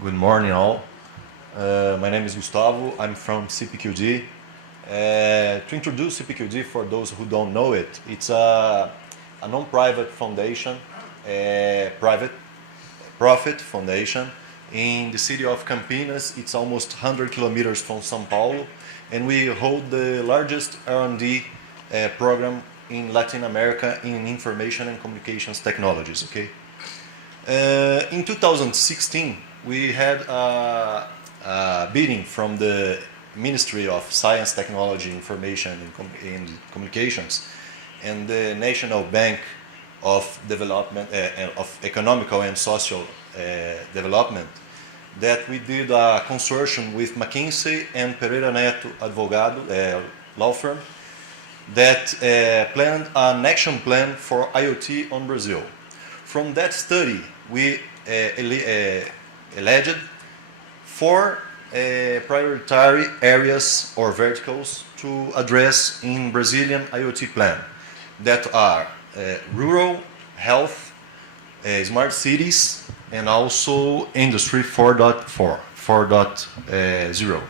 Good morning, all. My name is Gustavo. I'm from CPqD. To introduce CPqD for those who don't know it, it's a non-private foundation, private profit foundation in the city of Campinas. It's almost 100 kilometers from São Paulo, and we hold the largest R&D program in Latin America in information and communications technologies. Okay. In 2016, we had a bidding from the Ministry of Science, Technology, Information and Communications and the National Bank of Development, of Economical and Social Development, that we did a consortium with McKinsey and Pereira Neto Advogado law firm that planned an action plan for IoT on Brazil. From that study, we alleged four priority areas or verticals to address in Brazilian IoT plan that are rural, health, smart cities, and also industry 4.4, 4.0.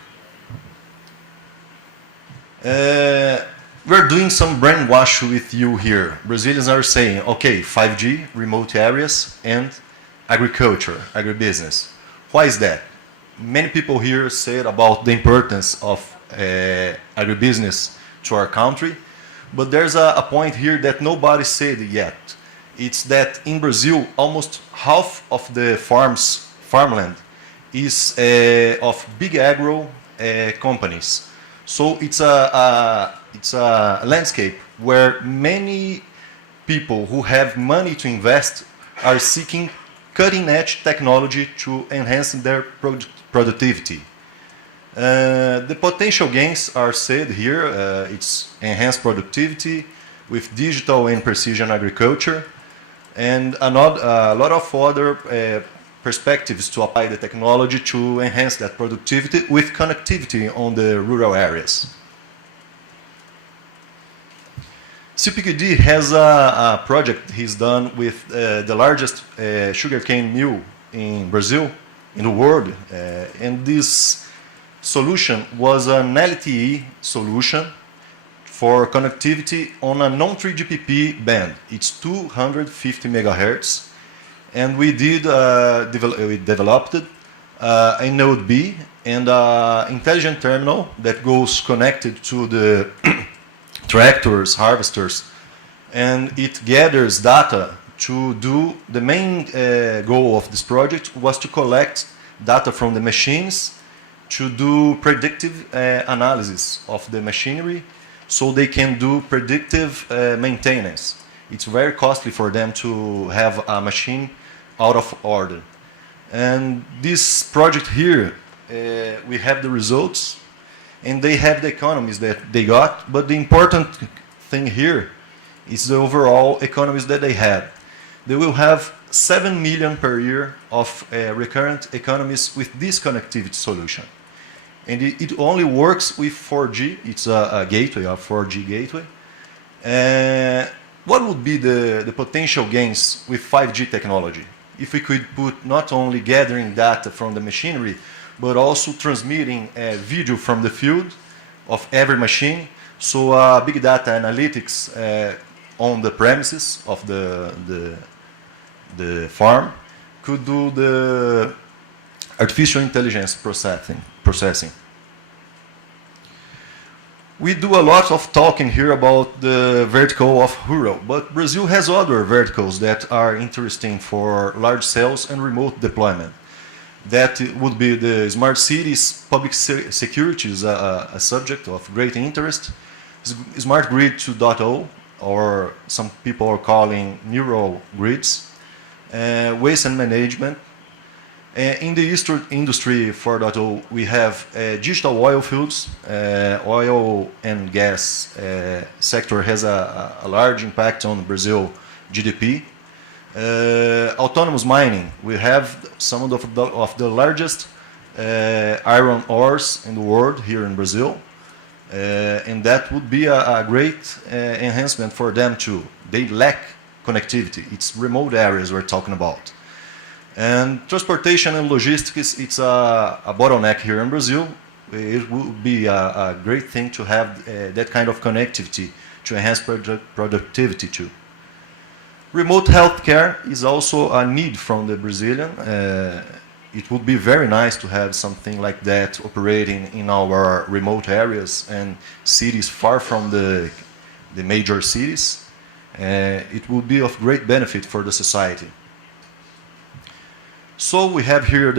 We're doing some brainwash with you here. Brazilians are saying, okay, 5G, remote areas, and agriculture, agribusiness. Why is that? Many people here said about the importance of agribusiness to our country, but there's a point here that nobody said yet. It's that in Brazil, almost half of the farmland is of big agro companies. So it's a landscape where many people who have money to invest are seeking cutting-edge technology to enhance their productivity. The potential gains are said here. It's enhanced productivity with digital and precision agriculture, and a lot of other perspectives to apply the technology to enhance that productivity with connectivity on the rural areas. CPqD has a project he's done with the largest sugarcane mill in Brazil, in the world, and this solution was an LTE solution for connectivity on a non-3GPP band. It's 250 megahertz, and we developed a Node B and an intelligent terminal that goes connected to the tractors, harvesters, and it gathers data to do the main goal of this project was to collect data from the machines to do predictive analysis of the machinery so they can do predictive maintenance. It's very costly for them to have a machine out of order. And this project here, we have the results, and they have the economies that they got, but the important thing here is the overall economies that they had. They will have 7 million per year of recurrent economies with this connectivity solution. And it only works with 4G. It's a gateway, a 4G gateway. What would be the potential gains with 5G technology? If we could put not only gathering data from the machinery, but also transmitting video from the field of every machine. So big data analytics on the premises of the farm could do the artificial intelligence processing. We do a lot of talking here about the vertical of rural, but Brazil has other verticals that are interesting for large sales and remote deployment. That would be the smart cities, public security is a subject of great interest. Smart grid 2.0, or some people are calling neural grids. Waste and management. In the industry 4.0, we have digital oil fields. Oil and gas sector has a large impact on Brazil GDP. Autonomous mining, we have some of the largest iron ores in the world here in Brazil, and that would be a great enhancement for them too. They lack connectivity. It's remote areas we're talking about. And transportation and logistics, it's a bottleneck here in Brazil. It would be a great thing to have that kind of connectivity to enhance productivity too. Remote healthcare is also a need from the Brazilian. It would be very nice to have something like that operating in our remote areas and cities far from the major cities. It would be of great benefit for the society. So we have here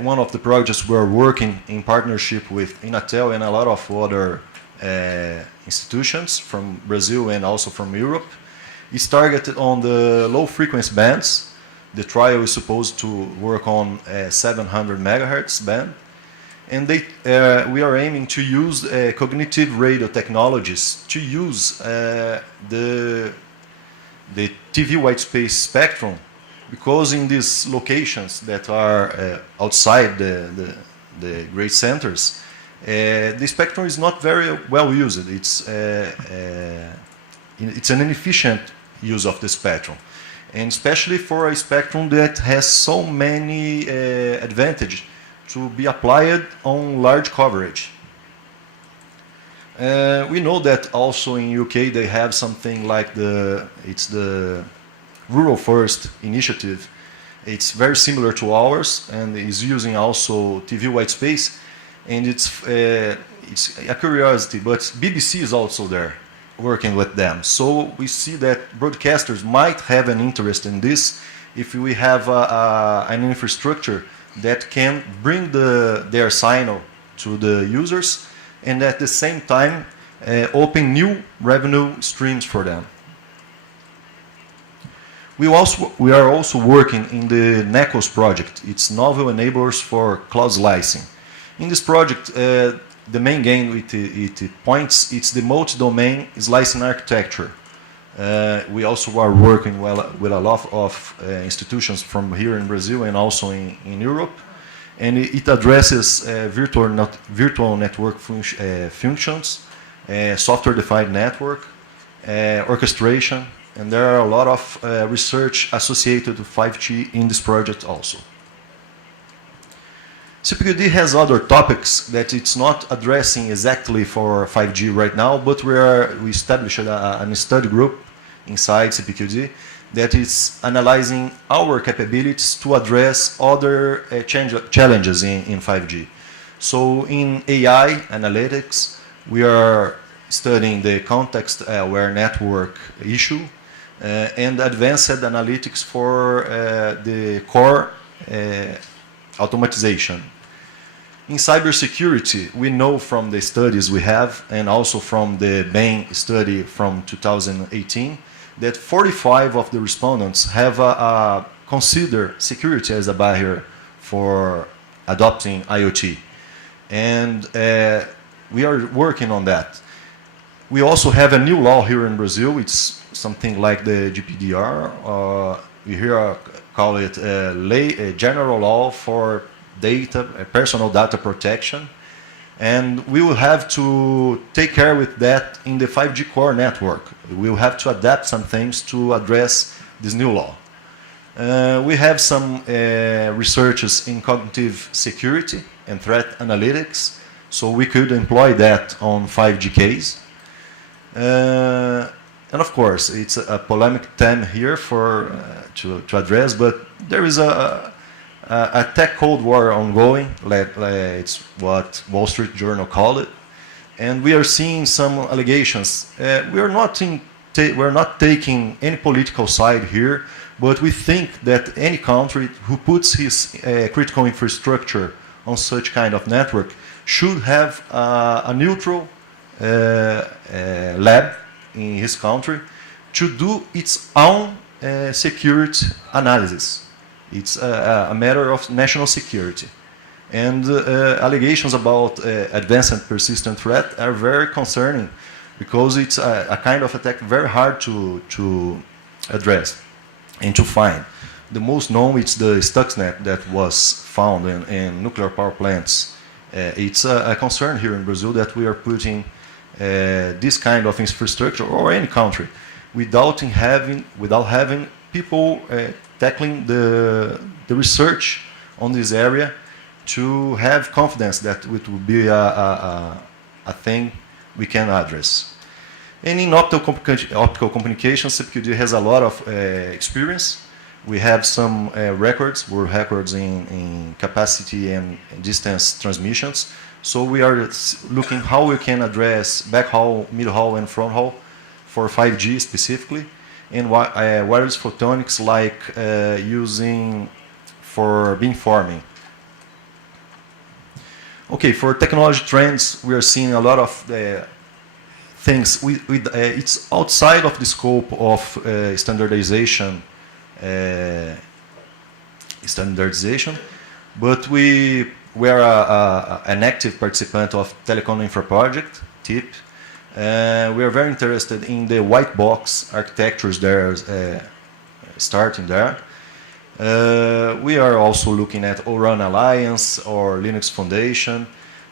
one of the projects we're working in partnership with Inatel and a lot of other institutions from Brazil and also from Europe. It's targeted on the low frequency bands. The trial is supposed to work on 700 megahertz band. And we are aiming to use cognitive radio technologies to use the TV white space spectrum, because in these locations that are outside the great centers, the spectrum is not very well used. It's an inefficient use of the spectrum, and especially for a spectrum that has so many advantages to be applied on large coverage. We know that also in UK they have something like the Rural First initiative. It's very similar to ours and is using also TV white space, and it's a curiosity, but BBC is also there working with them. So we see that broadcasters might have an interest in this if we have an infrastructure that can bring their signal to the users and at the same time open new revenue streams for them. We are also working in the NECOS project. It's Novel Enablers for Cloud Slicing. In this project, the main gain it points, it's the multi-domain slicing architecture. We also are working with a lot of institutions from here in Brazil and also in Europe. And it addresses virtual network functions, software-defined network, orchestration, and there are a lot of research associated with 5G in this project also. CPqD has other topics that it's not addressing exactly for 5G right now, but we established a study group inside CPqD that is analyzing our capabilities to address other challenges in 5G. So in AI analytics, we are studying the context-aware network issue and advanced analytics for the core automatization. In cybersecurity, we know from the studies we have and also from the Bain study from 2018 that 45 of the respondents have consider security as a barrier for adopting IoT. And we are working on that. We also have a new law here in Brazil. It's something like the GDPR. We here call it a general law for personal data protection. And we will have to take care with that in the 5G core network. We will have to adapt some things to address this new law. We have some researches in cognitive security and threat analytics, so we could employ that on 5G case. And of course, it's a polemic theme here to address, but there is a tech cold war ongoing, it's what Wall Street Journal called it, and we are seeing some allegations. We're not taking any political side here, but we think that any country who puts his critical infrastructure on such kind of network should have a neutral lab in his country to do its own security analysis. It's a matter of national security. And allegations about advanced and persistent threat are very concerning because it's a kind of attack very hard to address and to find. The most known is the Stuxnet that was found in nuclear power plants. It's a concern here in Brazil that we are putting this kind of infrastructure, or any country, without having people tackling the research on this area to have confidence that it will be a thing we can address. And in optical communication, CPqD has a lot of experience. We have some world records in capacity and distance transmissions. So we are looking how we can address backhaul, mid-haul, and front-haul for 5G specifically, and wireless photonics like using for beamforming. Okay, for technology trends, we are seeing a lot of things. It's outside of the scope of standardization, but we are an active participant of Telecom Infra Project, TIP. We are very interested in the white box architectures there, starting there. We are also looking at ORAN Alliance or Linux Foundation,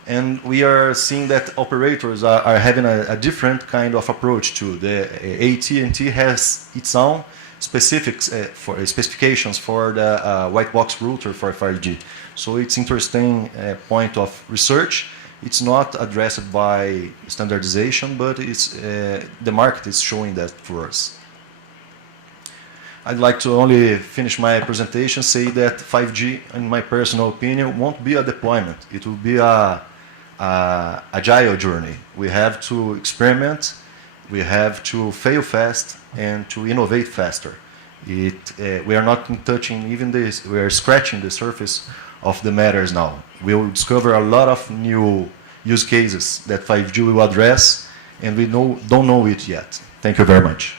and we are seeing that operators are having a different kind of approach to the AT&T has its own specifics for specifications for the white box router for 5G. So it's interesting point of research. It's not addressed by standardization, but it's the market is showing that for us. I'd like to only finish my presentation, say that 5G, in my personal opinion, won't be a deployment. It will be a agile journey. We have to experiment, we have to fail fast, and to innovate faster. We are not touching even this, we are scratching the surface of the matters now. We will discover a lot of new use cases that 5G will address, and we don't know it yet. Thank you very much.